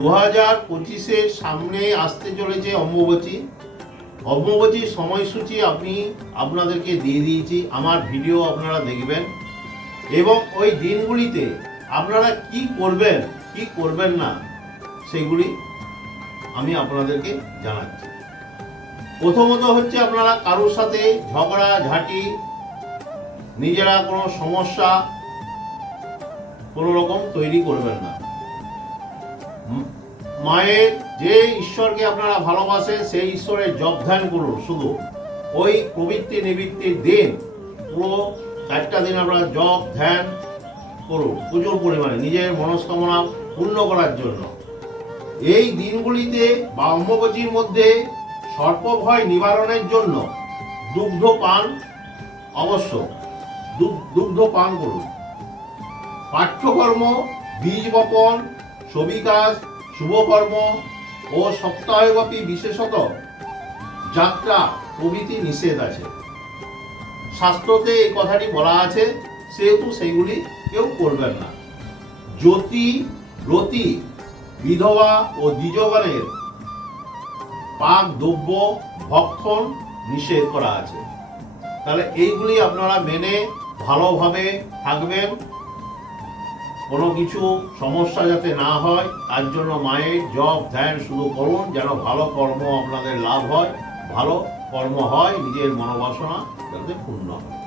2025-এর সামনে আসতে চলেছে অম্বুবাচীর সময়সূচি আপনাদেরকে দিয়ে দিয়েছি। আমার ভিডিও আপনারা দেখবেন এবং ওই দিনগুলিতে আপনারা কি করবেন কি করবেন না সেগুলি আমি আপনাদেরকে জানাচ্ছি। প্রথমত হচ্ছে, আপনারা কারোর সাথে ঝগড়া ঝাঁটি, নিজেরা কোনো সমস্যা কোনো রকম তৈরি করবেন না। মায়ের যে ঈশ্বরকে আপনারা ভালোবাসেন সেই ঈশ্বরের জপ ধ্যান করুন। শুধু ওই প্রবৃত্তি নিবৃত্তির দিন পুরো 4টা দিন আপনারা জপ ধ্যান করুন প্রচুর পরিমাণে নিজের মনস্কামনা পূর্ণ করার জন্য। এই দিনগুলিতে বা অম্বুবাচীর মধ্যে সর্পভয় নিবারণের জন্য দুগ্ধ পান অবশ্যক, দুগ্ধ পান করুন। পাঠ্যকর্ম, বীজ বপন, ছবি কাজ, শুভকর্ম ও সপ্তাহব্যাপী বিশেষত যাত্রা প্রভৃতি নিষেধ আছে। শাস্ত্রতে এই কথাটি বলা আছে, সেহেতু সেইগুলি কেউ করবেন না। জ্যোতি, রতি, বিধবা ও দ্বিজগণের পাক দ্রব্য ভক্ষণ নিষেধ করা আছে। তাহলে এইগুলি আপনারা মেনে ভালোভাবে থাকবেন, কোনো কিছু সমস্যা যাতে না হয় তার জন্য মায়ের জপ ধ্যান শুরু করুন, যেন ভালো কর্ম আপনাদের লাভ হয়, ভালো কর্ম হয়, নিজের মনোবাসনা যাতে পূর্ণ হয়।